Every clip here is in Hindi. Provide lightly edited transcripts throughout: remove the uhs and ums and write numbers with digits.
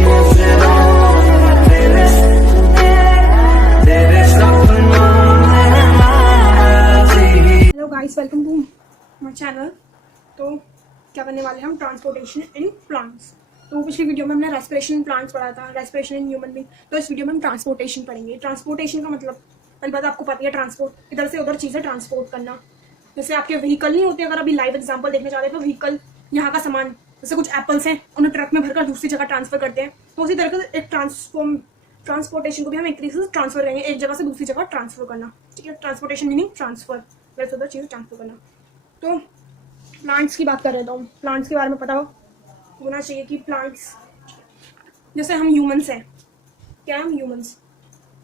Hello guys, welcome to my channel. तो क्या करने वाले हैं हम, ट्रांसपोर्टेशन इन प्लांट्स। तो पिछली वीडियो में हमने रेस्पिरेशन इन प्लांट्स पढ़ा था, रेस्पिरेशन इन ह्यूमन बीइंग। तो इस वीडियो में हम ट्रांसपोर्टेशन पढ़ेंगे। ट्रांसपोर्टेशन का मतलब पहली बात आपको पता है, ट्रांसपोर्ट, इधर से उधर चीज़ें ट्रांसपोर्ट करना। जैसे आपके व्हीकल नहीं होते, अगर अभी लाइव एग्जाम्पल देखने चाहते हैं तो व्हीकल, यहाँ का सामान, जैसे कुछ एप्पल्स हैं, उन्हें ट्रक में भरकर दूसरी जगह ट्रांसफर करते हैं। तो उसी तरह का एक ट्रांसपोर्टेशन को भी हम एक तरीके से ट्रांसफर करेंगे, एक जगह से दूसरी जगह ट्रांसफर करना। ठीक है, ट्रांसपोर्टेशन मीनिंग ट्रांसफर, वैसे उधर चीज़ ट्रांसफर करना। तो प्लांट्स की बात कर रहे थे हम, प्लांट्स के बारे में पता होना चाहिए कि प्लांट्स, जैसे हम ह्यूमंस हैं, क्या हम ह्यूमंस,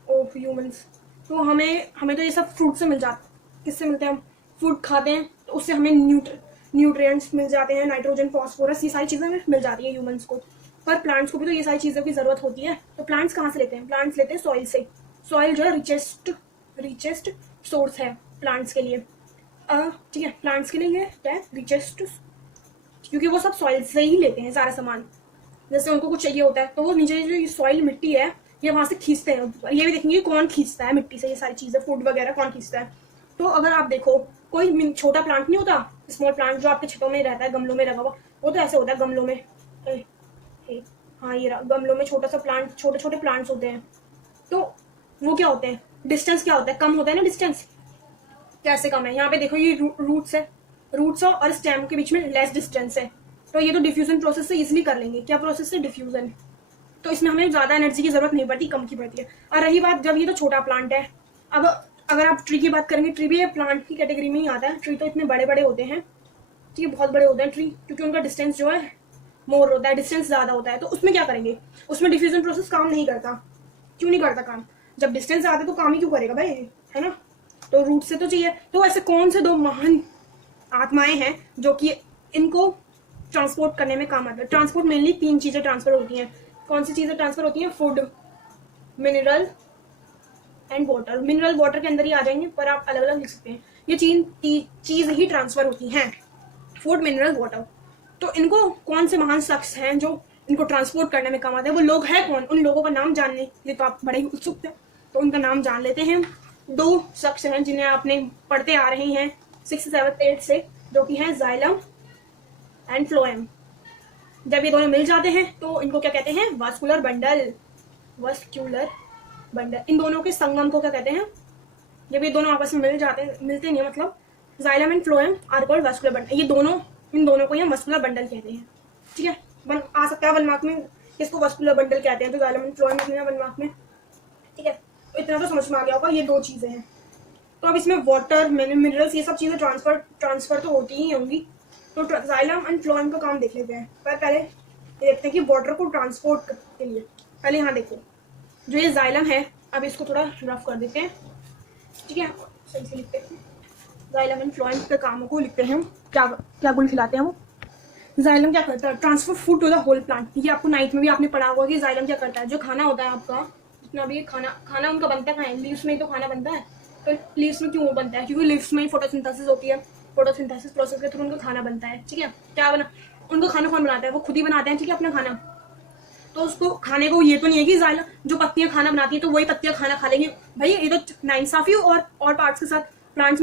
ह्यूमंस, तो हमें तो ये सब फ्रूट से मिल जाता। किससे मिलते हैं? हम फ्रूट खाते हैं तो उससे हमें न्यूट्रिएंट्स मिल जाते हैं, नाइट्रोजन, फास्फोरस, ये सारी चीज़ें मिल जाती है ह्यूमंस को। पर प्लांट्स को भी तो ये सारी चीज़ों की ज़रूरत होती है। तो प्लांट्स कहाँ से लेते हैं? प्लांट्स लेते हैं सॉइल से। सॉइल जो है रिचेस्ट सोर्स है प्लांट्स के लिए। ठीक है, प्लांट्स के लिए ये क्या है? रिचेस्ट, क्योंकि वो सब सॉइल से ही लेते हैं सारा सामान। जैसे उनको कुछ चाहिए होता है तो वो नीचे जो सॉइल मिट्टी है, ये वहाँ से खींचते हैं। ये भी देखेंगे कौन खींचता है मिट्टी से ये सारी चीज़ें, फूड वगैरह कौन खींचता है। तो अगर आप देखो, कोई छोटा प्लांट नहीं होता, स्मॉल प्लांट जो आपके छतों में रहता है, गमलों में लगा हुआ, वो तो ऐसे होता है गमलों में। हाँ, ये गमलों में छोटा सा प्लांट, छोटे छोटे प्लांट्स होते हैं। तो वो क्या होते हैं? डिस्टेंस क्या होता है? कम होता है ना डिस्टेंस। कैसे कम है? यहाँ पे देखो, ये रूट्स है, रूट्स और स्टेम के बीच में लेस डिस्टेंस है। तो ये तो डिफ्यूजन प्रोसेस से इजिली कर लेंगे। क्या प्रोसेस से? डिफ्यूजन। तो इसमें हमें ज्यादा एनर्जी की जरूरत नहीं पड़ती, कम की पड़ती है। और रही बात, जब ये तो छोटा प्लांट है, अब अगर आप ट्री की बात करेंगे, ट्री भी ये प्लांट की कैटेगरी में ही आता है। ट्री तो इतने बड़े बड़े होते हैं, ठीक है, बहुत बड़े होते हैं ट्री, क्योंकि उनका डिस्टेंस जो है मोर होता है, डिस्टेंस ज्यादा होता है। तो उसमें क्या करेंगे? उसमें डिफ्यूजन प्रोसेस काम नहीं करता। क्यों नहीं करता काम? जब डिस्टेंस ज्यादा है तो काम ही क्यों करेगा भाई, है ना? तो रूट से तो चाहिए। तो ऐसे कौन से दो महान आत्माएं हैं जो कि इनको ट्रांसपोर्ट करने में काम आते हैं? ट्रांसपोर्ट मेनली 3 चीजें ट्रांसफर होती हैं। कौन सी चीजें ट्रांसफर होती हैं? Food, mineral and water. Mineral water के अंदर ही आ जाएंगे, पर आप अलग अलग लिख सकते हैं। ये चीज ही ट्रांसफर होती हैं, फूड, मिनरल, वाटर। तो इनको कौन से महान शख्स हैं जो इनको ट्रांसपोर्ट करने में काम आते हैं? वो लोग हैं कौन? उन लोगों का नाम जानने के लिए तो आप बड़े ही उत्सुक थे, तो उनका नाम जान लेते हैं। 2 शख्स हैं जिन्हें आपने पढ़ते आ रहे हैं 6th, 7th, 8th से, जो कि हैं जाइलम एंड फ्लोएम। जब ये दोनों मिल जाते हैं तो इनको क्या कहते हैं? Vascular bundle. Vascular bundle. इन दोनों के संगम को क्या कहते हैं? जब ये दोनों आपस में मिल जाते हैं, मिलते नहीं मतलब, xylem and phloem are called vascular bundle. ये दोनों, इन दोनों को ही हम वास्कुलर बंडल कहते हैं। ठीक है, आ सकता है 1 मार्क में, किसको वास्कुलर बंडल कहते हैं, तो जाइलम एंड फ्लोएम लिखना 1 मार्क में। ठीक है, तो इतना तो समझ में आ गया होगा, ये 2 चीजें हैं। तो अब इसमें वाटर, मिनरल्स, ये सब चीजें ट्रांसफर तो होती ही होंगी। तो जाइलम एंड फ्लोएम का काम देख लेते हैं। पर पहले देखते हैं कि वाटर को ट्रांसपोर्ट के लिए, पहले यहाँ देखो, जो ये जाइलम है, अब इसको थोड़ा रफ कर देते हैं। ठीक है, सही से लिखते हैं। जाइलम एंड फ्लोएम के कामों को लिखते हैं, क्या क्या गुल खिलाते हैं वो। जाइलम क्या करता है? Transfer food to the whole plant. ये आपको 9th में भी आपने पढ़ा होगा कि जाइलम क्या करता है। जो खाना होता है आपका, जितना भी खाना उनका बनता है, लीव्स में ही तो खाना बनता है। तो लीव्स में क्यों बनता है? क्योंकि लीव्स में ही फोटोसिंथेसिस होती है। फोटोसिंथेसिस प्रोसेस के थ्रू उनका खाना बनता है। ठीक है, क्या बना, उनको खाना कौन बनाता है? वो खुद ही बनाते हैं। ठीक है, अपना खाना। तो उसको खाने को ये तो नहीं है कि जाइलम जो पत्तियां खाना बनाती है तो वही पत्तियां खाना खा लेंगे भाई। ये तो नाइंसाफी और पार्ट्स के साथ। प्लांट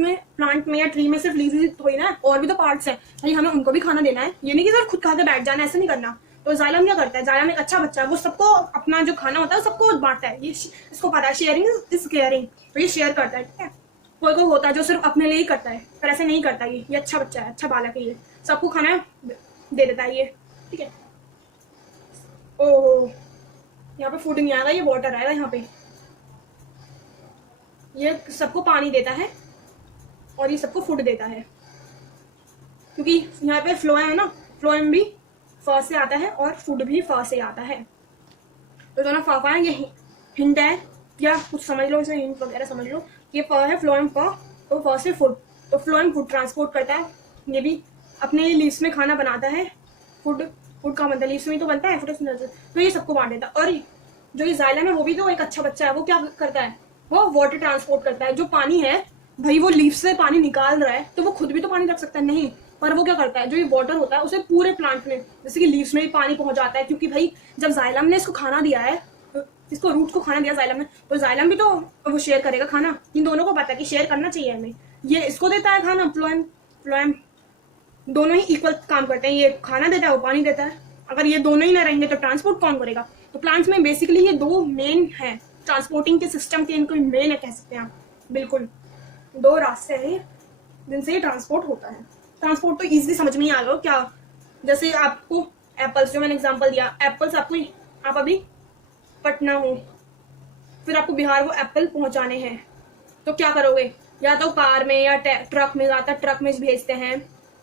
में या ट्री में सिर्फ लीव्स ही तो ही ना, और भी तो पार्ट्स है भाई, हमें उनको भी खाना देना है। ये नहीं कि सर खुद खा के बैठ जाना, ऐसा नहीं करना। तो जाइलम क्या करता है? जाइलम एक अच्छा बच्चा है, वो सबको अपना जो खाना होता है सबको बांटता है। ये इसको पता है, शेयरिंग इज केयरिंग। तो ये शेयर करता है। ठीक है, कोई कोई होता है जो सिर्फ अपने लिए ही करता है, पर ऐसे नहीं करता। ये अच्छा बच्चा है, अच्छा बालक है, ये सबको खाना दे देता है ये। ठीक है, ओह, यहाँ पे फूड नहीं आएगा, ये वाटर आएगा। यहाँ पे ये सबको पानी देता है और ये सबको फूड देता है, क्योंकि यहाँ पे फ्लोएम है ना, फ्लोएम भी फ से आता है और फूड भी फ से आता है। तो दोनों फ है, ये हिंट है या कुछ समझ लो, इसे हिंट वगैरह समझ लो। ये फ है, फ्लोएम फ, तो फ से फूड। तो फ्लोएम फूड ट्रांसपोर्ट करता है। ये भी अपने लीव्स में खाना बनाता है। फूड का मतलब लीव्स में तो बनता है फोटोसिंथेसिस। तो ये सबको बांट देता है। और जो ये जाइलम है वो भी तो एक अच्छा बच्चा है। वो क्या करता है? वो वाटर ट्रांसपोर्ट करता है। जो पानी है भाई, वो लीफ से पानी निकाल रहा है तो वो खुद भी तो पानी रख सकता है, नहीं, पर वो क्या करता है, जो ये वाटर होता है उसे पूरे प्लांट में जैसे कि लीव्स में भी पानी पहुंच जाता है, क्योंकि भाई जब जाइलम ने इसको खाना दिया है, इसको रूट को खाना दिया जाइलम ने, तो जाइलम भी तो वो शेयर करेगा खाना। इन दोनों को पता है कि शेयर करना चाहिए हमें। ये इसको देता है खाना, फ्लोएम फ्लोएम दोनों ही इक्वल काम करते हैं, ये खाना देता है वो पानी देता है। अगर ये दोनों ही ना रहेंगे तो ट्रांसपोर्ट कौन करेगा? तो प्लांट्स में बेसिकली ये दो मेन है ट्रांसपोर्टिंग के सिस्टम के, इनको मेन है कह सकते हैं आप। बिल्कुल दो रास्ते हैं जिनसे ये ट्रांसपोर्ट होता है। ट्रांसपोर्ट तो इजीली समझ में ही आ गया क्या? जैसे आपको एप्पल्स, जो मैंने एग्जांपल दिया, एप्पल्स आपको, आप अभी पटना हो, फिर आपको बिहार वो एप्पल पहुंचाने हैं, तो क्या करोगे? या तो कार में या ट्रक में, ज्यादातर ट्रक में भेजते हैं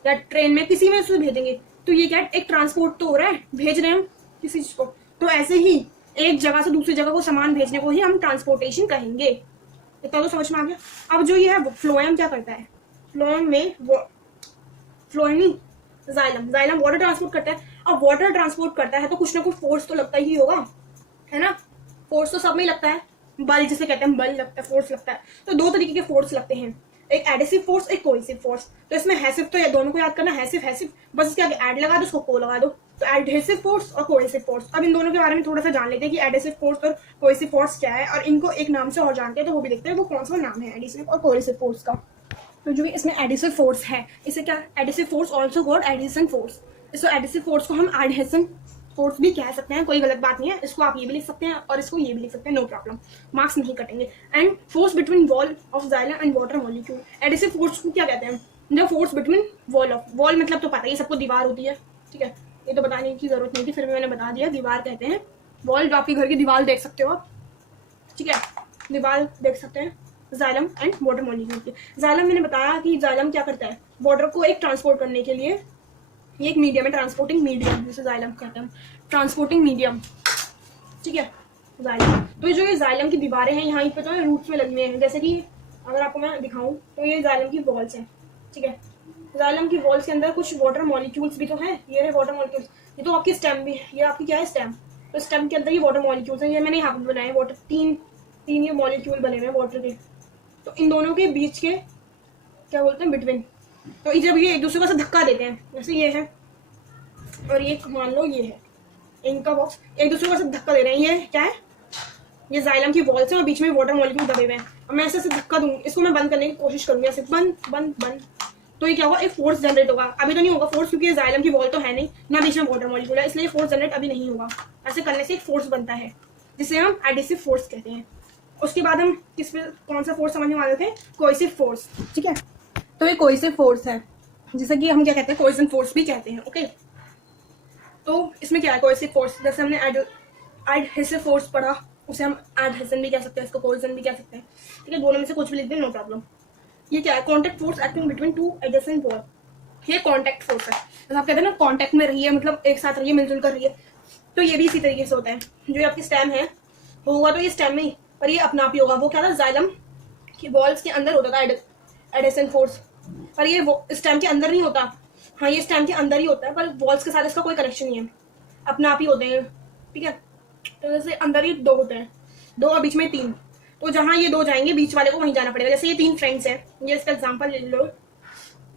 या ट्रेन में, किसी में से भेजेंगे। तो ये क्या है, एक ट्रांसपोर्ट तो हो रहा है, भेज रहे हैं किसी चीज को। तो ऐसे ही एक जगह से दूसरी जगह को सामान भेजने को ही हम ट्रांसपोर्टेशन कहेंगे। इतना तो समझ में आ गया। अब जो ये है फ्लोएम क्या करता है, फ्लोएम में फ्लोएम नहीं, जाइलम वाटर ट्रांसपोर्ट करता है। अब वाटर ट्रांसपोर्ट करता है तो कुछ ना कुछ फोर्स तो लगता ही होगा, है ना? फोर्स तो सब में लगता है, बल जिसे कहते हैं, बल लगता है, फोर्स लगता है। तो दो तरीके के फोर्स लगते हैं, एक एडेसिव फोर्स, एक कोहेसिव फोर्स। तो इसमें हैसिव तो ये दोनों को याद करना, हैसिव हैसिव, बस इसके आगे एड लगा दो, उसको को लगा दो। तो एडहेसिव फोर्स और कोहेसिव फोर्स। अब इन दोनों के बारे में थोड़ा सा जान लेते हैं कि एडेसिव फोर्स और कोहेसिव फोर्स क्या है, और इनको एक नाम से और जानते हैं, तो वो भी देखते हैं वो कौन सा नाम है एडेसिव और कोहेसिव फोर्स का। तो जो इसमें एडेसिव फोर्स है, इसे क्या, adhesive force also called adhesion force. इस एडेसिव फोर्स को हम एडहेसन फोर्स भी कह सकते हैं, कोई गलत बात नहीं है। इसको आप ये भी लिख सकते हैं और इसको ये भी लिख सकते हैं, नो प्रॉब्लम, मार्क्स नहीं कटेंगे। And force between wall of xylem and water molecule. Adhesive force को क्या कहते हैं? जो force between wall of, wall मतलब तो पता ही सबको, दीवार होती है, ठीक है, ये तो बताने की जरूरत नहीं थी, फिर भी मैंने बता दिया, दीवार कहते हैं। वॉल जो आपके घर की दीवार देख सकते हो आप, ठीक है, दीवार देख सकते हैं जाइलम एंड वाटर मॉलिक्यूल की। जाइलम मैंने बताया कि जाइलम क्या करता है, वाटर को एक ट्रांसपोर्ट करने के लिए, ये एक मीडियम है, ट्रांसपोर्टिंग मीडियम, जिसे जाइलम कहते हैं, ट्रांसपोर्टिंग मीडियम, ठीक है, जाइलम। तो जो ये जाइलम की दीवारें हैं, यहाँ पे तो रूट्स में लगी हुई हैं, जैसे कि अगर आपको मैं दिखाऊं तो ये जाइलम की वॉल्स हैं, ठीक है। जाइलम की वॉल्स के अंदर कुछ वाटर मॉलिक्यूल्स भी तो हैं, ये है वाटर मॉलिक्यूल्स। ये तो आपकी स्टेम भी है, ये आपकी क्या है, स्टेम। तो स्टेम के अंदर ये वाटर मॉलिक्यूल्स हैं, ये मैंने यहाँ पे बनाए वाटर, तीन ये मॉलिक्यूल बने हुए हैं वाटर के। तो इन दोनों के बीच के क्या बोलते हैं, बिटवीन। तो जब ये एक दूसरे को धक्का देते हैं, जैसे ये है और ये मान लो ये है, इनका बॉक्स एक दूसरे को ऐसे धक्का दे रहे हैं, ये क्या है, ये जाइलम की वॉल्स है और बीच में वाटर मॉलिक्यूल दबे हुए हैं। अब मैं ऐसे धक्का दूंगी, इसको मैं बंद करने की कोशिश करूंगी, ऐसे बंद बंद बंद, तो ये क्या होगा, एक फोर्स जनरेट होगा। अभी तो नहीं होगा फोर्स, क्योंकि ये जाइलम की वॉल तो है नहीं ना, बीच में वाटर मॉलिक्यूल है, इसलिए फोर्स जनरेट अभी नहीं होगा। ऐसे करने से एक फोर्स बनता है जिसे हम एडिसिव फोर्स कहते हैं। उसके बाद हम किस पे, कौन सा फोर्स समझने वाले थे, कोहेसिव फोर्स, ठीक है। तो ये कोहेसिव फोर्स है, जिसे कि हम क्या कहते हैं, कोहेजन फोर्स भी कहते हैं, ओके। तो इसमें क्या है, कोहेसिव फोर्स, जैसे हमने एडहेसिव फोर्स पढ़ा, उसे हम एडहेसन भी कह सकते हैं, इसको कोहेजन भी कह सकते हैं, ठीक है, दोनों में से कुछ भी लिख दें, नो प्रॉब्लम। ये क्या है, contact force acting between two adjacent wall. ये कॉन्टैक्ट फोर्स है, जैसे आप कहते हैं ना, कॉन्टैक्ट में रही है, मतलब एक साथ रही है, मिलजुल कर रही है। तो ये भी इसी तरीके से होता है, जो आपकी स्टेम है होगा तो ये स्टेम में ही, पर ये अपना आप ही होगा। वो क्या था, जाइलम की वॉल्स के अंदर होता था एडहेसन फोर्स, पर ये स्टेम के अंदर नहीं होता। हाँ, ये स्टेम के अंदर ही होता है, पर वॉल्स के साथ इसका कोई कनेक्शन नहीं है, अपना आप ही होते हैं, ठीक है। तो जैसे अंदर ही दो होते हैं, दो और बीच में तीन, तो जहां ये दो जाएंगे बीच वाले को वहीं जाना पड़ेगा। जैसे ये तीन फ्रेंड्स हैं, ये इसका एग्जांपल ले लो,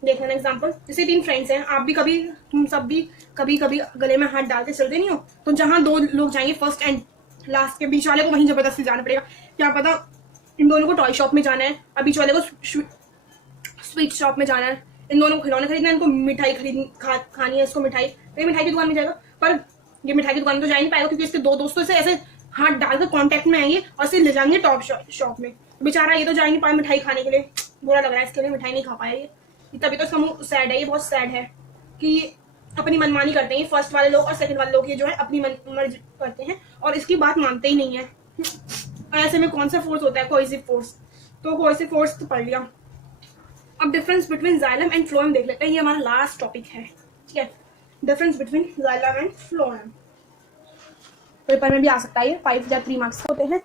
देख लेना एग्जांपल। जैसे तीन फ्रेंड्स हैं, आप भी कभी, तुम सब भी कभी कभी गले में हाथ डाल के चलते नहीं हो, तो जहां दो लोग जाएंगे फर्स्ट एंड लास्ट के, बीच वाले को वहीं जबरदस्ती जाना पड़ेगा। क्या पता इन दोनों को टॉय शॉप में जाना है और बीच वाले को स्वीट शॉप में जाना है, इन दोनों को खिलौने खरीदना है, इनको मिठाई खानी है, इसको मिठाई, तो ये मिठाई की दुकान में जाएगा। पर ये मिठाई की दुकान में तो जा ही नहीं पाएगा, क्योंकि इसके दो दोस्तों से ऐसे हाथ डालकर कांटेक्ट में आएंगे और इसे ले जाएंगे टॉप शॉप में। बेचारा ये तो जा ही नहीं पाया मिठाई खाने के लिए, बुरा लग रहा है इसके लिए, मिठाई नहीं खा पाया ये, तभी तो इसका मुंह सैड है, ये बहुत सैड है कि अपनी मनमानी करते हैं फर्स्ट वाले लोग, और सेकंड वाले लोग ये जो है अपनी मर्जी करते हैं और इसकी बात मानते ही नहीं है। ऐसे में कौन सा फोर्स होता है, कोहेसिव फोर्स। तो कोहेसिव फोर्स तो पढ़ लिया। अब difference between xylem and phloem देख लेते हैं, ये हमारा लास्ट टॉपिक है, ठीक है। Difference between xylem and phloem paper में भी आ सकता है, ये 5 या 3 मार्क्स होते हैं।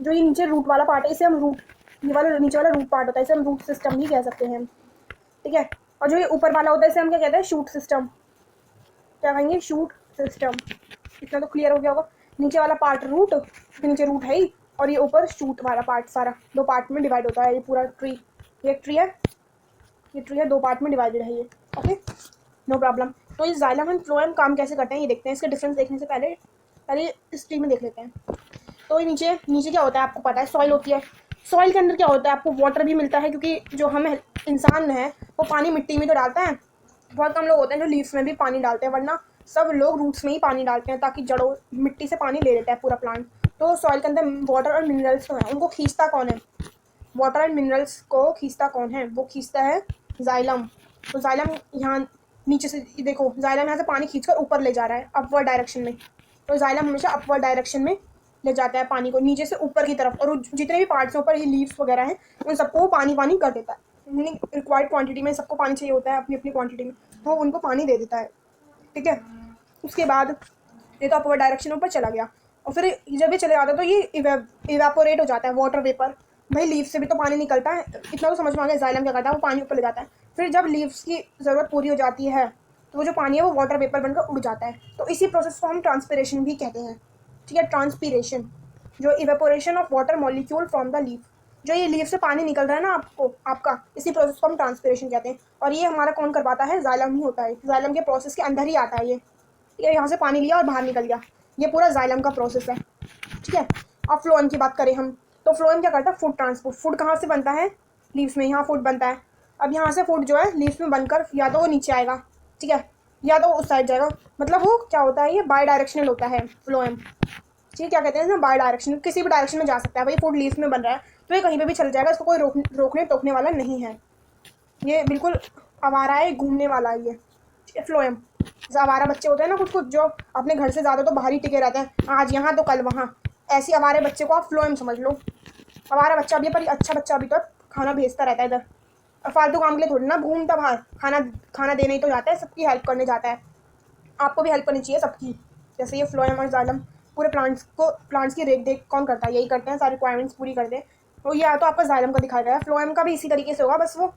जो ये नीचे रूट वाला पार्ट है, इसे हम रूट, ये वाला नीचे वाला रूट पार्ट होता है, इसे हम रूट सिस्टम भी कह सकते हैं, ठीक है। और जो ये ऊपर वाला होता है इसे हम क्या कहते हैं, शूट सिस्टम, क्या कहेंगे, शूट सिस्टम। इतना तो क्लियर हो गया होगा। नीचे वाला पार्ट रूट, नीचे रूट है ही, और ये ऊपर शूट वाला पार्ट, सारा 2 पार्ट में डिवाइड होता है ये पूरा ट्री। ये एक ट्री है, ये ट्री है, 2 पार्ट में डिवाइडेड है ये, ओके, नो प्रॉब्लम। तो इस जाइलम एंड फ्लोएम काम कैसे करते हैं ये देखते हैं। इसके डिफरेंस देखने से पहले पहले इस ट्री में देख लेते हैं। तो ये नीचे नीचे क्या होता है आपको पता है, सॉइल होती है। सॉइल के अंदर क्या होता है, आपको वाटर भी मिलता है, क्योंकि जो हम इंसान है वो पानी मिट्टी में तो डालता है। बहुत कम लोग होते हैं जो लीव्स में भी पानी डालते हैं, वरना सब लोग रूट्स में ही पानी डालते हैं, ताकि जड़ों मिट्टी से पानी ले लेता है पूरा प्लांट। तो सॉइल के अंदर वाटर और मिनरल्स तो हैं, उनको खींचता कौन है? वाटर एंड मिनरल्स को खींचता कौन है? वो खींचता है जाइलम। तो जाइलम यहाँ नीचे से देखो, जाइलम यहाँ से पानी खींचकर ऊपर ले जा रहा है अपवर्ड डायरेक्शन में। तो जाइलम हमेशा अपवर्ड डायरेक्शन में ले जाता है पानी को, नीचे से ऊपर की तरफ। और जितने भी पार्ट्स हैं ऊपर, ये लीव्स वगैरह हैं, उन सबको पानी पानी कर देता है। रिक्वायर्ड क्वांटिटी में सबको पानी चाहिए होता है, अपनी अपनी क्वांटिटी में, तो उनको पानी दे देता है। ठीक है, उसके बाद ये तो अपवर्ड डायरेक्शन ऊपर चला गया, और फिर जब ये चले जाता है तो ये इवेपोरेट हो जाता है, वाटर वेपर। भाई लीव्स से भी तो पानी निकलता है, इतना तो समझ में आ गया। जाइलम क्या करता है, वो पानी ऊपर ले जाता है। फिर जब लीव्स की ज़रूरत पूरी हो जाती है तो वो जो पानी है वो वाटर वेपर बनकर उड़ जाता है। तो इसी प्रोसेस को हम ट्रांसपिरेशन भी कहते हैं। ठीक है, ट्रांसपिरेशन, जो evaporation of water molecule from the leaf, जो ये लीफ से पानी निकल रहा है ना आपका, इसी प्रोसेस को हम ट्रांसपिरेशन कहते हैं। और ये हमारा कौन करवाता है? जाइलम ही होता है। जाइलम के प्रोसेस के अंदर ही आता है ये यहाँ से पानी लिया और बाहर निकल गया, ये पूरा जाइलम का प्रोसेस है। ठीक है, अब फ्लोएम की बात करें हम, तो फ्लोएम क्या करता है? Food transport. फूड कहाँ से बनता है? लीव्स में, यहाँ फूड बनता है। अब यहाँ से फूड जो है लीव्स में बनकर या तो वो नीचे आएगा, ठीक है, या तो उस साइड जाएगा। मतलब वो क्या होता है, ये बाई डायरेक्शनल होता है फ्लोएम। ठीक है, क्या कहते हैं इसमें? बाई डायरेक्शनल, किसी भी डायरेक्शन में जा सकता है। भाई फूड लीव्स में बन रहा है तो ये कहीं पे भी चल जाएगा, इसको कोई रोकने टोकने वाला नहीं है। ये बिल्कुल आवारा है, घूमने वाला है ये फ्लोएम। जैसे आवारा बच्चे होते हैं ना कुछ कुछ, जो अपने घर से ज़्यादा तो बाहर ही टिके रहते हैं, आज यहाँ तो कल वहाँ, ऐसी आवारे बच्चे को आप फ्लोएम समझ लो। आवारा बच्चा भी है, पर अच्छा बच्चा भी तो खाना भेजता रहता है इधर, और फालतू काम के लिए थोड़ी ना घूमता बाहर, खाना देने ही तो जाता है, सबकी हेल्प करने जाता है। आपको भी हेल्प करनी चाहिए सबकी। जैसे ये फ्लोएम और जाइलम पूरे प्लांट्स की देख कौन करता है? यही करते हैं, सारी रिक्वायरमेंट्स पूरी कर दे। तो ये तो आपका जाइलम का दिखाया गया है, फ्लोएम का भी इसी तरीके से होगा, बस वो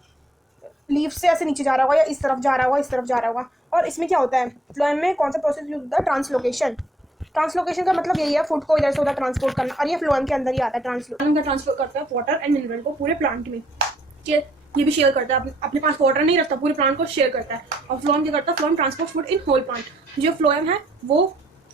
लीफ से ऐसे नीचे जा रहा होगा, या इस तरफ जा रहा होगा, इस तरफ जा रहा होगा। और इसमें क्या होता है, फ्लोएम में कौन सा प्रोसेस यूज होता है? ट्रांसलोकेशन। ट्रांसलोकेशन का मतलब यही है, फूड को इधर से उधर ट्रांसपोर्ट करना, और ये फ्लोएम के अंदर ही आता है। ट्रांसफर करता है वाटर एंड मिनरल को पूरे प्लांट में। ये भी शेयर करता है, अपने पास वाटर नहीं रखता, पूरे प्लांट को शेयर करता है। और फ्लोएम क्या करता है? Phloem transport food in whole plant. जो फ्लोएम है वो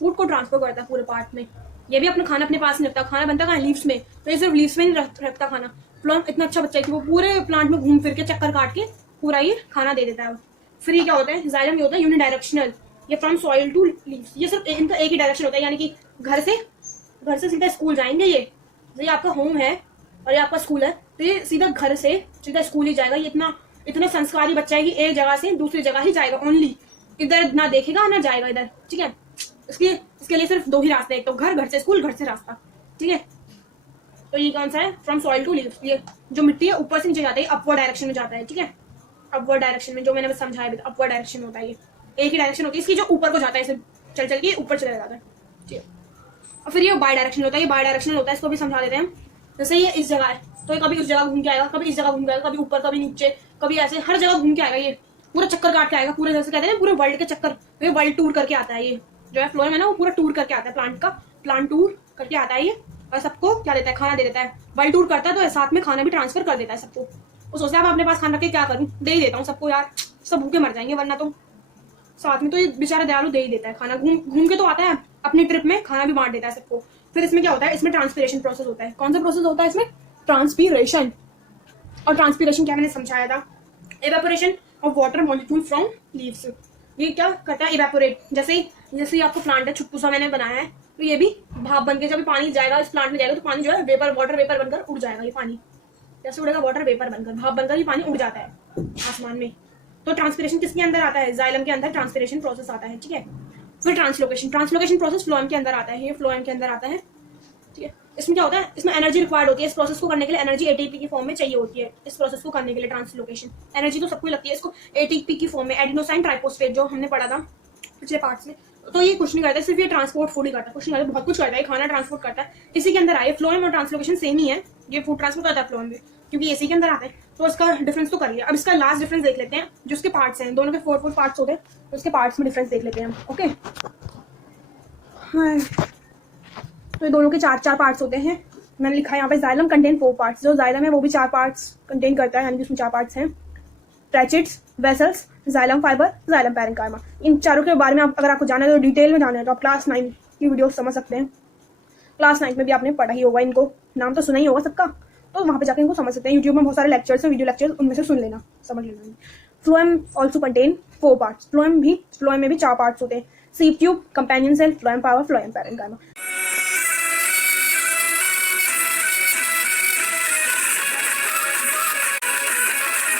फूड को ट्रांसफर करता है पूरे पार्ट में। ये भी अपना खाना अपने पास नहीं रखता, खाना बनता कहाँ? लीव्स में। तो ये सिर्फ लीव्स में नहीं रखता खाना। फ्लोएम इतना अच्छा बच्चा है कि वो पूरे प्लांट में घूम फिर के, चक्कर काट के पूरा ये खाना दे देता है। फिर ये क्या होता है? जाइलम ये होता है यूनिडायरेक्शनल, ये फ्रॉम सॉइल टू लीव्स। ये सिर्फ इनका एक ही डायरेक्शन होता है, यानी कि घर से सीधा स्कूल जाएंगे। ये आपका होम है और ये आपका स्कूल है, तो ये सीधा घर से सीधा स्कूल ही जाएगा। ये इतना संस्कारी बच्चा है कि एक जगह से दूसरी जगह ही जाएगा, ओनली इधर ना देखेगा ना जाएगा इधर। ठीक है, इसके लिए सिर्फ दो ही रास्ते, एक तो घर से स्कूल, घर से रास्ता। ठीक है, तो ये कौन सा है? From soil to leaves. ये जो मिट्टी है ऊपर से नीचे जाता है, अपवर्ड डायरेक्शन में जाता है। ठीक है, अपवर्ड डायरेक्शन में, जो मैंने बस समझाया, अपवर्ड डायरेक्शन होता है। ये एक ही डायरेक्शन होती है इसकी, जो ऊपर को जाता है, इसे चल के ऊपर चला जाता है। ठीक है, और फिर ये बाई डायरेक्शन होता है। ये बाई डायरेक्शनल होता है, इसको भी समझा देते हैं हम। जैसे ये इस जगह है तो ये कभी उस जगह घूम के आएगा, कभी इस जगह घूम के आएगा, कभी ऊपर, कभी नीचे, कभी ऐसे, हर जगह घूम के आएगा। ये पूरा चक्कर काट के आएगा, पूरे जैसे कहते हैं पूरे वर्ल्ड के चक्कर, तो ये वर्ल्ड टूर करके आता है। ये जो है फ्लोएम है ना, वो पूरा टूर करके आता है, प्लांट टूर करके आता है ये। और सबको क्या देता है? खाना दे देता है। वर्ल्ड टूर करता है तो साथ में खाना भी ट्रांसफर कर देता है सबको। वो सोचता है अब अपने पास खाना रख के क्या करूँ, दे ही देता हूँ सबको यार, सब भूखे मर जाएंगे वरना। तो साथ में तो ये बेचारा दयालु दे ही देता है खाना, घूम के तो आता है अपनी ट्रिप में, खाना भी बांट देता है सबको। फिर इसमें क्या होता है? इसमें ट्रांसपिरेशन प्रोसेस होता है। कौन सा प्रोसेस होता है इसमें? ट्रांसपिरेशन। और ट्रांसपिरेशन क्या मैंने समझाया था? Evaporation of water molecule from leaves. ये क्या करता है? इवेपोरेट। जैसे आपको प्लांट है, छुट्टू सा मैंने बनाया है, तो ये भी भाप बन के जब पानी जाएगा इस प्लांट में जाएगा, तो पानी जो है वाटर वेपर बनकर उड़ जाएगा। ये पानी जैसे उड़ेगा, वाटर वेपर बनकर, भाप बनकर ये पानी उड़ जाता है आसमान में। तो ट्रांसपिरेशन किसके अंदर आता है? जाइलम के अंदर ट्रांसपिरेशन प्रोसेस आता है। ठीक है, फिर ट्रांसलोकेशन प्रोसेस फ्लोएम के अंदर आता है। ये फ्लोएम के अंदर आता है। ठीक है, इसमें क्या होता है? इसमें एनर्जी रिक्वायर्ड होती है। इस प्रोसेस को करने के लिए एनर्जी एटीपी की फॉर्म में चाहिए होती है। इस प्रोसेस को करने के लिए ट्रांसलोकेशन एनर्जी तो सबको लगती है, इसको एटीपी की फॉर्म में, एडिनोसाइन ट्राइफॉस्फेट, जो हमने पढ़ा था पिछले पार्ट्स में। तो ये कुछ नहीं करता, सिर्फ ये ट्रांसपोर्ट फूड ही करता है, कुछ नहीं करता, बहुत कुछ करता है, खाना ट्रांसपोर्ट करता है। इसी के अंदर आए फ्लोएम और ट्रांसलोकेशन सेम ही है। ये फूड ट्रांसपोर्ट करता है फ्लोएम में, क्योंकि इसी के अंदर आता है। तो इसका डिफरेंस तो कर लिया, अब इसका लास्ट डिफरेंस देख लेते हैं। जो उसके पार्ट्स हैं, दोनों के 4 पार्ट्स होते हैं, तो उसके पार्ट्स में डिफरेंस देख लेते हैं हम। ओके, तो ये दोनों के 4 पार्ट्स होते हैं। मैंने लिखा है यहाँ पे जाइलम कंटेन 4 पार्ट्स। जो जाइलम है वो भी 4 पार्ट्स कंटेन करता है, यानी कि उसमें 4 पार्ट्स हैं। Tracheids, vessels xylem fibre, xylem parenchyma. इन चारों के बारे में अगर आपको जाना है तो डिटेल में जाना है तो आप क्लास 9 की वीडियो समझ सकते हैं। क्लास 9 में भी आपने पढ़ा ही होगा इनको, नाम तो सुना ही होगा सबका, तो वहाँ पे जाकर इनको समझ सकते हैं। यूट्यूब में बहुत सारे लेक्चर्स हैं, वीडियो लेक्चर्स, उनमें से सुन लेना, समझ लेना। Phloem also contain 4 parts. Phloem में भी 4 पार्ट्स होते हैं, sieve tube, companion cell, phloem power, phloem parenchyma.